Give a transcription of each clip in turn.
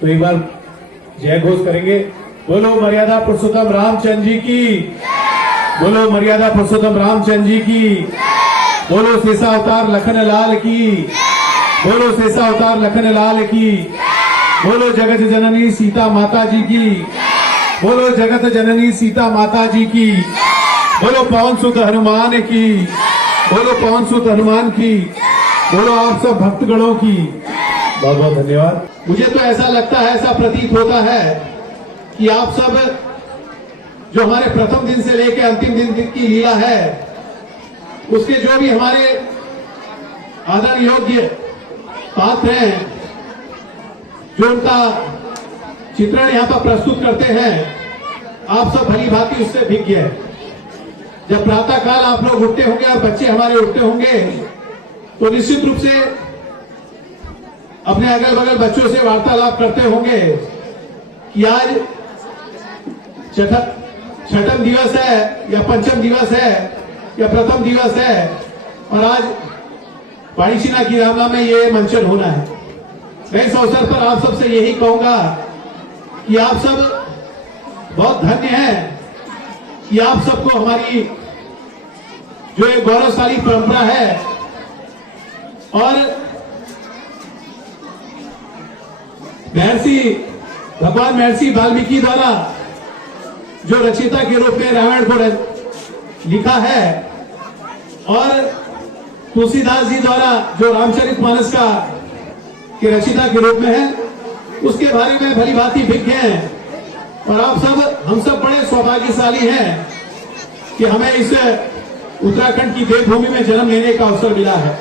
तो एक बार जय घोष करेंगे। बोलो मर्यादा पुरुषोत्तम रामचंद्र जी की, बोलो मर्यादा पुरुषोत्तम रामचंद्र जी की, बोलो शेषा अवतार लखन लाल की, बोलो शेषा अवतार लखन लाल की, बोलो जगत जननी सीता माता जी की, बोलो जगत जननी सीता माता जी की, बोलो पवन सुत हनुमान की, बोलो पवन सुत हनुमान की, बोलो आप सब भक्तगणों की। बहुत बहुत धन्यवाद। मुझे तो ऐसा लगता है, ऐसा प्रतीत होता है कि आप सब जो हमारे प्रथम दिन से लेकर अंतिम दिन की लीला है, उसके जो भी हमारे आदर योग्य पात्र हैं, जो उनका चित्रण यहाँ पर प्रस्तुत करते हैं, आप सब भली भांति उससे भिज्ञ है। जब प्रातः काल आप लोग उठते होंगे और बच्चे हमारे उठते होंगे, तो निश्चित रूप से अपने अगल बगल बच्चों से वार्तालाप करते होंगे कि आज छठम दिवस है या पंचम दिवस है या प्रथम दिवस है, और आज पाणिशीना की रामला में ये मंचन होना है। मैं इस अवसर पर आप सबसे यही कहूंगा कि आप सब बहुत धन्य हैं कि आप सबको हमारी जो एक गौरवशाली परंपरा है और भगवान महर्षि वाल्मीकि द्वारा जो रचयिता के रूप में रामायण को लिखा है और तुलसीदास जी द्वारा जो रामचरितमानस का के रचयिता के रूप में है, उसके बारे में भली भांति भिज्ञ हैं। और आप सब, हम सब बड़े सौभाग्यशाली हैं कि हमें इस उत्तराखंड की देवभूमि में जन्म लेने का अवसर मिला है।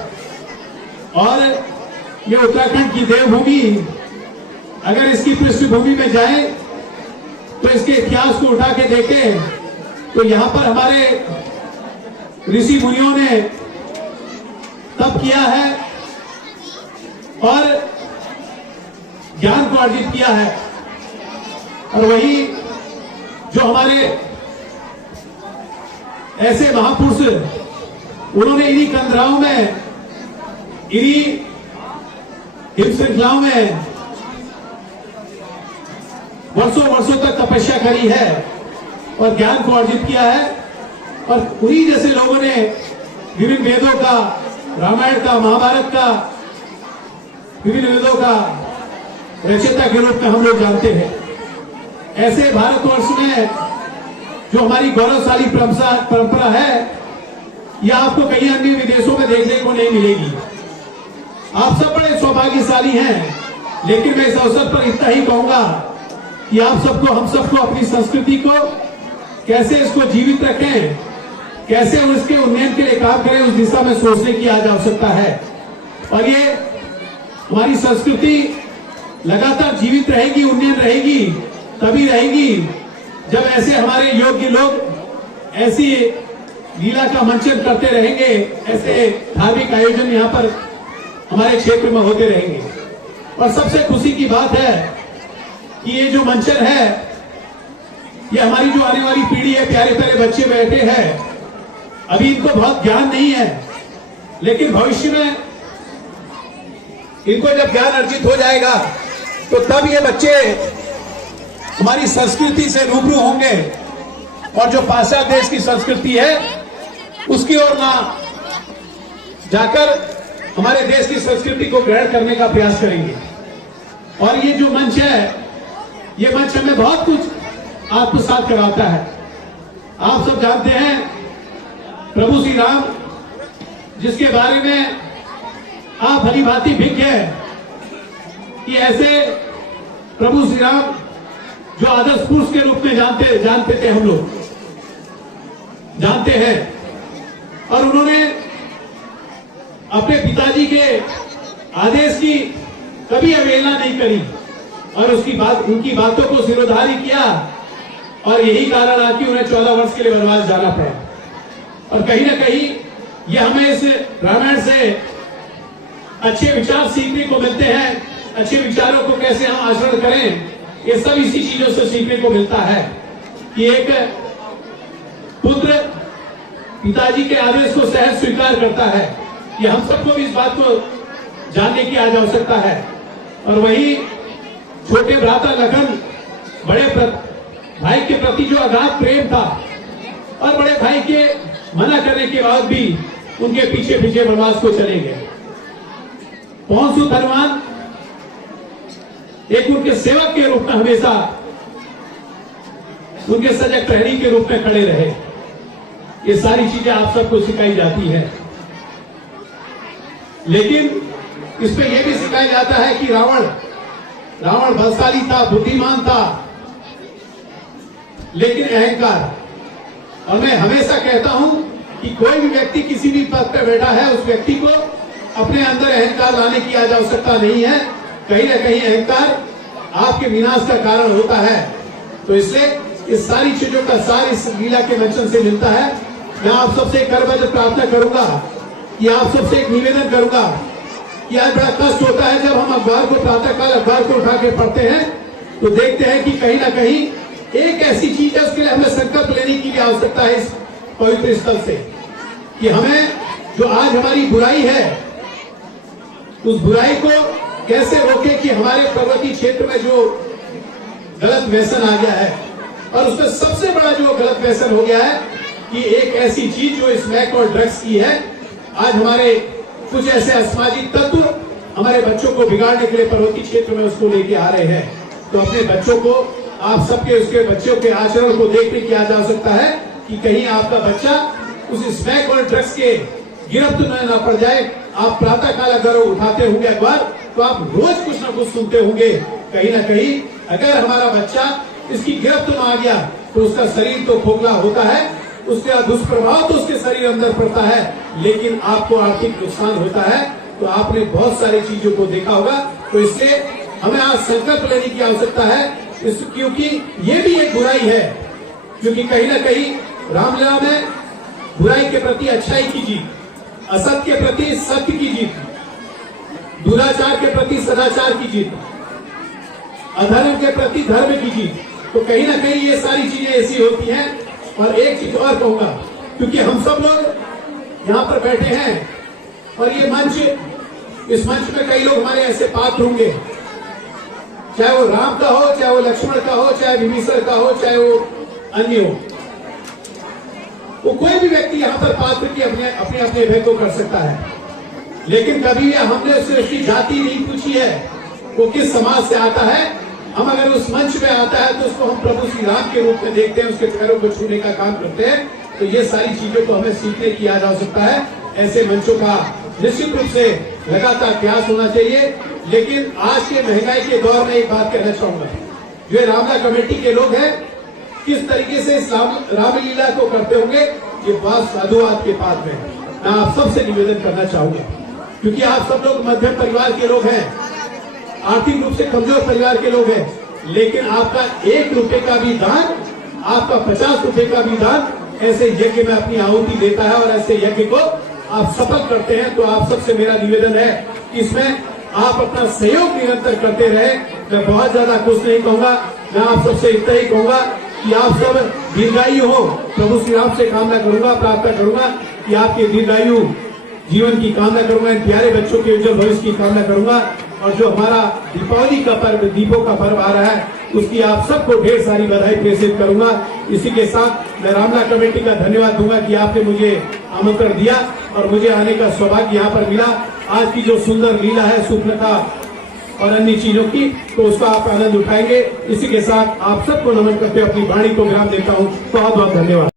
और ये उत्तराखंड की देवभूमि, अगर इसकी पृष्ठभूमि में जाए तो इसके इतिहास को उठा के देखें तो यहाँ पर हमारे ऋषि मुनियों ने तप किया है और ज्ञान को अर्जित किया है। और वही जो हमारे ऐसे महापुरुष, उन्होंने इन्हीं कंदराओं में, इन्हीं हिम श्रृंखलाओं में वर्षों वर्षों तक तपस्या करी है और ज्ञान को अर्जित किया है। और उन्हीं जैसे लोगों ने विभिन्न वेदों का, रामायण का, महाभारत का, विभिन्न वेदों का रचयिता के रूप में हम लोग जानते हैं। ऐसे भारतवर्ष में जो हमारी गौरवशाली परंपरा है, यह आपको कई अन्य विदेशों में देखने को नहीं मिलेगी। आप सब बड़े सौभाग्यशाली हैं, लेकिन मैं इस अवसर पर इतना ही कहूंगा कि आप सबको, हम सबको अपनी संस्कृति को कैसे इसको जीवित रखें, कैसे उसके उन्नयन के लिए काम करें, उस दिशा में सोचने की आज आवश्यकता है। और ये हमारी संस्कृति लगातार जीवित रहेगी, उन्नयन रहेगी, तभी रहेगी जब ऐसे हमारे योग्य लोग ऐसी लीला का मंचन करते रहेंगे, ऐसे धार्मिक आयोजन यहाँ पर हमारे क्षेत्र में होते रहेंगे। और सबसे खुशी की बात है कि ये जो मंचन है, ये हमारी जो आने वाली पीढ़ी है, प्यारे प्यारे बच्चे बैठे हैं, अभी इनको बहुत ज्ञान नहीं है, लेकिन भविष्य में इनको जब ज्ञान अर्जित हो जाएगा तो तब ये बच्चे हमारी संस्कृति से रूबरू होंगे और जो पाश्चात्य देश की संस्कृति है उसकी ओर ना जाकर हमारे देश की संस्कृति को ग्रहण करने का प्रयास करेंगे। और ये जो मंच है, ये मंच हमें बहुत कुछ आत्मसात कराता है। आप सब जानते हैं प्रभु श्री राम, जिसके बारे में आप भली भांति भिज्ञ हैं कि ऐसे प्रभु श्री राम जो आदर्श पुरुष के रूप में जानते थे, हम लोग जानते हैं। और उन्होंने अपने पिताजी के आदेश की कभी अवहेलना नहीं करी और उनकी बातों को सिरोधार्य किया, और यही कारण है कि उन्हें 14 वर्ष के लिए वनवास जाना पड़ा। और कहीं ना कहीं ये हमें इस रामायण से अच्छे विचार सीखने को मिलते हैं। अच्छे विचारों को कैसे हम आचरण करें, ये सब इसी चीजों से सीखने को मिलता है कि एक पुत्र पिताजी के आदेश को सहज स्वीकार करता है। ये हम सबको भी इस बात को जानने की आज आवश्यकता है। और वही छोटे भ्राता लखन बड़े भाई के प्रति जो अगाध प्रेम था और बड़े भाई के मना करने के बाद भी उनके पीछे पीछे वनवास को चले गए। पौंसू धनवान एक उनके सेवक के रूप में हमेशा उनके सजग प्रहरी के रूप में खड़े रहे। ये सारी चीजें आप सबको सिखाई जाती है, लेकिन इसमें यह भी सिखाया जाता है कि रावण बलशाली था, बुद्धिमान था, लेकिन अहंकार। और मैं हमेशा कहता हूं कि कोई भी व्यक्ति किसी भी पद पर बैठा है, उस व्यक्ति को अपने अंदर अहंकार लाने की आज आवश्यकता नहीं है। कहीं ना कहीं अहंकार आपके विनाश का कारण होता है। तो इसलिए इस सारी चीजों का सार इस लीला के मंचन से मिलता है। मैं आप सबसे करबद्ध प्रार्थना करूंगा कि आप सबसे एक निवेदन करूंगा कि आज बड़ा कष्ट होता है जब हम अखबार को प्रातःकाल अखबार को उठा के पढ़ते हैं तो देखते हैं कि कहीं ना कहीं एक ऐसी चीज है, उसके लिए हमें संकल्प लेने की भी आवश्यकता है इस पवित्र स्थल से कि हमें जो आज हमारी बुराई है उस बुराई को कैसे रोके कि हमारे पर्वतीय क्षेत्र में जो गलत व्यसन आ गया है, और उसमें सबसे बड़ा जो गलत व्यसन हो गया है कि एक ऐसी चीज जो स्मैक और ड्रग्स की है। आज हमारे कुछ ऐसे असामाजिक तत्व हमारे बच्चों को बिगाड़ने के लिए पर्वतीय क्षेत्र में उसको लेके आ रहे हैं। तो अपने बच्चों को आप सबके उसके बच्चों के आचरण को देखने की आज आवश्यकता है कि कहीं आपका बच्चा उस स्मैक और ड्रग्स के गिरफ्त में न पड़ जाए। आप प्रातःकाल अगर उठाते होंगे अखबार तो आप रोज कुछ ना कुछ सुनते होंगे। कहीं ना कहीं अगर हमारा बच्चा इसकी गिरफ्त में आ गया तो उसका शरीर तो खोखला होता है, उसका दुष्प्रभाव तो उसके शरीर अंदर पड़ता है, लेकिन आपको आर्थिक नुकसान होता है। तो आपने बहुत सारी चीजों को देखा होगा। तो इसलिए हमें आज संकल्प लेने की आवश्यकता है, क्योंकि ये भी एक बुराई है। क्योंकि कहीं ना कहीं रामलीला में बुराई के प्रति अच्छाई की जीत, असत्य के प्रति सत्य की जीत, दुराचार के प्रति सदाचार की जीत, अधर्म के प्रति धर्म की जीत। तो कहीं ना कहीं ये सारी चीजें ऐसी होती हैं। और एक चीज और कहूंगा, क्योंकि हम सब लोग यहाँ पर बैठे हैं और ये मंच, इस मंच में कई लोग हमारे ऐसे पात्र होंगे, चाहे वो राम का हो, चाहे वो लक्ष्मण का हो, चाहे विभीषण का हो, चाहे वो अन्य हो। वो कोई भी व्यक्ति यहाँ पर पात्र की अपने अपने भेद को कर सकता है, लेकिन कभी हमने उससे उसकी जाति नहीं पूछी है, वो किस समाज से आता है। हम अगर उस मंच में आता है तो उसको हम प्रभु श्री राम के रूप में देखते हैं, उसके पैरों को छूने का काम करते हैं। तो ये सारी चीजों को हमें सीखने की आज आवश्यकता है। ऐसे मंचों का निश्चित रूप से लगातार प्रयास होना चाहिए। लेकिन आज के महंगाई के दौर में एक बात कहना चाहूंगा, जो रामलीला कमेटी के लोग हैं किस तरीके से इस रामलीला को करते होंगे, ये बात साधुवाद के पात्र में मैं आप सबसे निवेदन करना चाहूंगा। क्योंकि आप सब लोग मध्यम परिवार के लोग हैं, आर्थिक रूप से कमजोर परिवार के लोग हैं, लेकिन आपका 1 रुपए का भी दान, आपका 50 रुपए का भी दान ऐसे यज्ञ में अपनी आहुति देता है और ऐसे यज्ञ को आप सफल करते हैं। तो आप सबसे मेरा निवेदन है कि इसमें आप अपना सहयोग निरंतर करते रहे। मैं बहुत ज्यादा कुछ नहीं कहूंगा, मैं आप सबसे इतना ही कहूंगा कि आप सब दीर्घायु हो। प्रभु श्री राम से कामना करूंगा, प्रार्थना करूंगा कि आपके दीर्घायु जीवन की कामना करूंगा, इन प्यारे बच्चों के उज्जवल भविष्य की कामना करूंगा। और जो हमारा दीपावली का पर्व, दीपों का पर्व आ रहा है, उसकी आप सबको ढेर सारी बधाई प्रेषित करूंगा। इसी के साथ मैं रामलीला कमेटी का धन्यवाद दूंगा कि आपने मुझे आमंत्रण दिया और मुझे आने का सौभाग्य यहाँ पर मिला। आज की जो सुंदर लीला है सूर्पनखा और अन्य चीजों की, तो उसका आप आनंद उठाएंगे। इसी के साथ आप सबको नमन करते हुए अपनी वाणी को विराम देता हूँ। बहुत बहुत धन्यवाद।